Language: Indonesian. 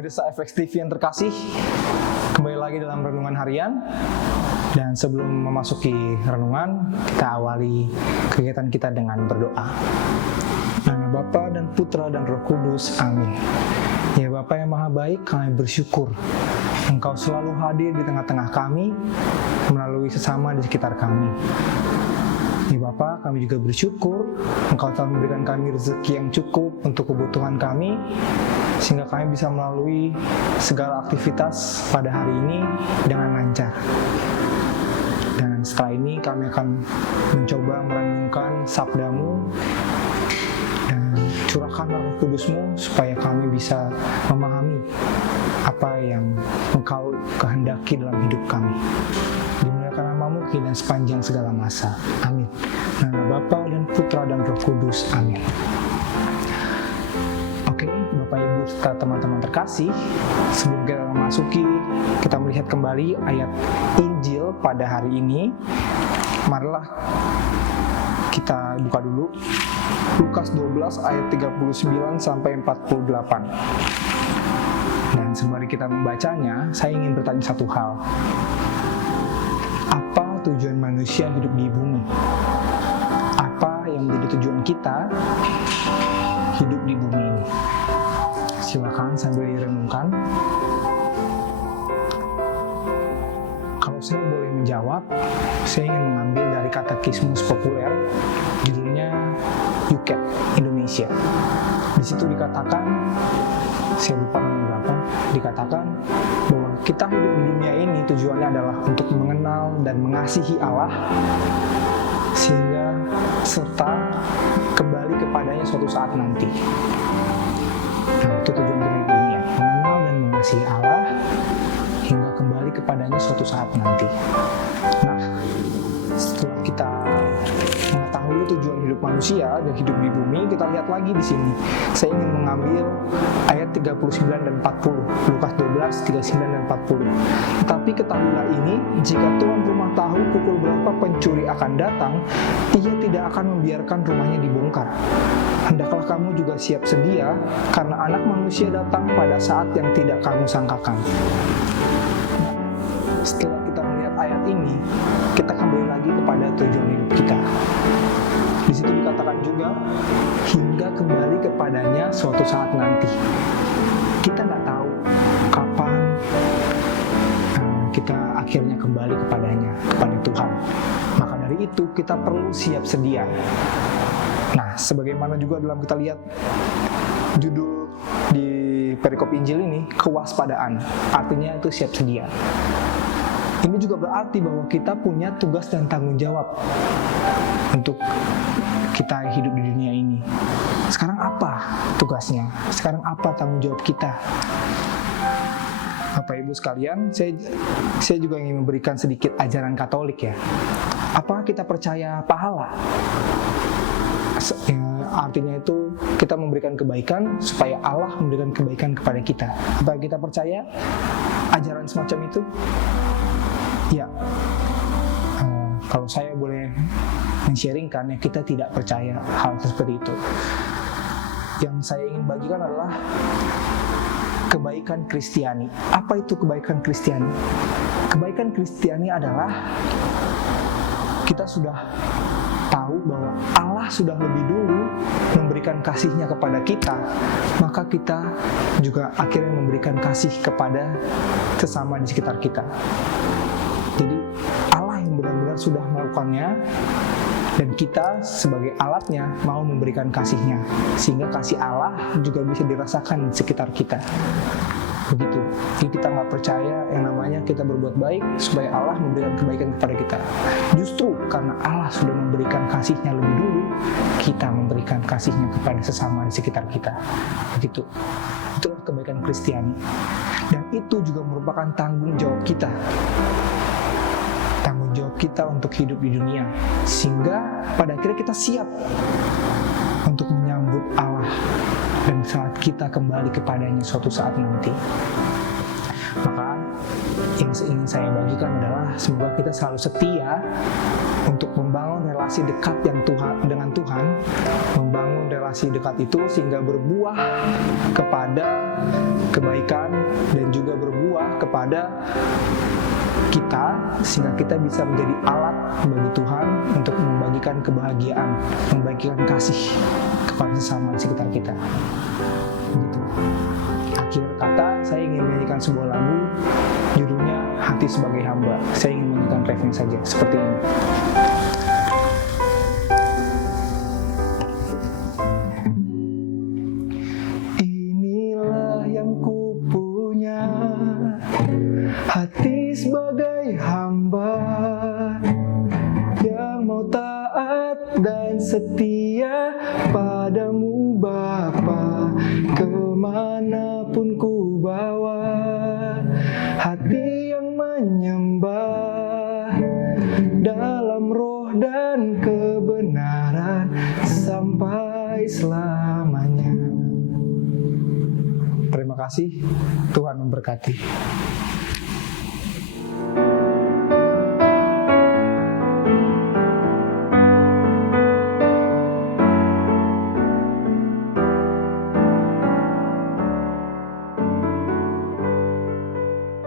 Pemirsa FX TV yang terkasih, kembali lagi dalam renungan harian. Dan sebelum memasuki renungan, kita awali kegiatan kita dengan berdoa. Nama Bapa dan Putra dan Roh Kudus, amin. Ya Bapa yang Maha Baik, kami bersyukur Engkau selalu hadir di tengah-tengah kami, melalui sesama di sekitar kami. Ya Bapa, kami juga bersyukur Engkau telah memberikan kami rezeki yang cukup untuk kebutuhan kami, sehingga kami bisa melalui segala aktivitas pada hari ini dengan lancar. Dan setelah ini kami akan mencoba merenungkan sabda-Mu dan curahkan Roh Kudus-Mu supaya kami bisa memahami apa yang Engkau kehendaki dalam hidup kami. Dimuliakan nama-Mu kini dan sepanjang segala masa. Amin. Nama Bapa dan Putra dan Roh Kudus. Amin. Oke, Bapak Ibu serta teman-teman terkasih, sebelum kita memasuki, kita melihat kembali ayat Injil pada hari ini. Marilah kita buka dulu Lukas 12 ayat 39 sampai 48. Dan sembari kita membacanya, saya ingin bertanya satu hal. Apa tujuan manusia hidup di bumi? Apa yang menjadi tujuan kita hidup di bumi ini? Silakan sambil direnungkan. Kalau saya boleh menjawab, saya ingin mengambil dari katekismus populer, judulnya UCAT Indonesia. Di situ dikatakan, saya lupa nomor berapa, dikatakan bahwa kita hidup di dunia ini tujuannya adalah untuk mengenal dan mengasihi Allah, sehingga serta kembali kepadanya suatu saat nanti. Nah, itu tujuan kita di dunia, mengenal dan mengasihi Allah hingga kembali kepadanya suatu saat nanti. Nah, setelah kita mengetahui tujuan hidup manusia dan hidup di bumi, kita lihat lagi di sini. Saya ingin mengambil ayat 39 dan 40, Lukas 12, 39 dan 40. Tetapi ketahuilah ini, jika tuan rumah tahu pukul berapa pencuri akan datang, ia tidak akan membiarkan rumahnya dibongkar. Hendaklah kamu juga siap sedia, karena anak manusia datang pada saat yang tidak kamu sangkakan. Setelah kita melihat ayat ini, kita kembali lagi kepada tujuan hidup kita. Di situ dikatakan juga, hingga kembali kepadanya suatu saat nanti. Kita nggak tahu kapan kita akhirnya kembali kepadanya, kepada Tuhan. Maka dari itu kita perlu siap sedia. Nah, sebagaimana juga dalam kita lihat judul di perikop Injil ini, kewaspadaan. Artinya itu siap sedia. Ini juga berarti bahwa kita punya tugas dan tanggung jawab untuk kita hidup di dunia ini. Sekarang apa tugasnya? Sekarang apa tanggung jawab kita? Bapak Ibu sekalian, saya juga ingin memberikan sedikit ajaran Katolik ya. Apa kita percaya pahala? Artinya itu kita memberikan kebaikan supaya Allah memberikan kebaikan kepada kita. Apa kita percaya ajaran semacam itu? Ya, kalau saya boleh men-sharingkan, ya kita tidak percaya hal seperti itu. Yang saya ingin bagikan adalah kebaikan Kristiani. Apa itu kebaikan Kristiani? Kebaikan Kristiani adalah kita sudah tahu bahwa Allah sudah lebih dulu memberikan kasih-Nya kepada kita, maka kita juga akhirnya memberikan kasih kepada sesama di sekitar kita. Jadi Allah yang benar-benar sudah melakukannya, dan kita sebagai alatnya mau memberikan kasih-Nya, sehingga kasih Allah juga bisa dirasakan di sekitar kita. Begitu. Jadi kita nggak percaya yang namanya kita berbuat baik supaya Allah memberikan kebaikan kepada kita. Justru karena Allah sudah memberikan kasih-Nya lebih dulu, kita memberikan kasih-Nya kepada sesama di sekitar kita. Begitu. Itulah kebaikan Kristiani. Dan itu juga merupakan tanggung jawab kita. Tanggung jawab kita untuk hidup di dunia, sehingga pada akhirnya kita siap untuk menyambut Allah dan saat kita kembali kepadanya suatu saat nanti. Maka yang ingin saya bagikan adalah semoga kita selalu setia untuk membangun relasi dekat yang dengan Tuhan, membangun relasi dekat itu sehingga berbuah kepada kebaikan dan juga berbuah kepada kita, sehingga kita bisa menjadi alat bagi Tuhan untuk membagikan kebahagiaan, membagikan kasih kepada sesama di sekitar kita. Begitu. Akhir kata, saya ingin menyanyikan sebuah lagu, judulnya Hati Sebagai Hamba. Saya ingin menyanyikan refnya saja, seperti ini. Inilah yang kupunya, hati sebagai hamba, yang mau taat dan setia padamu Bapa, kemanapun ku bawa, hati yang menyembah dalam roh dan kebenaran sampai selamanya. Terima kasih, Tuhan memberkati.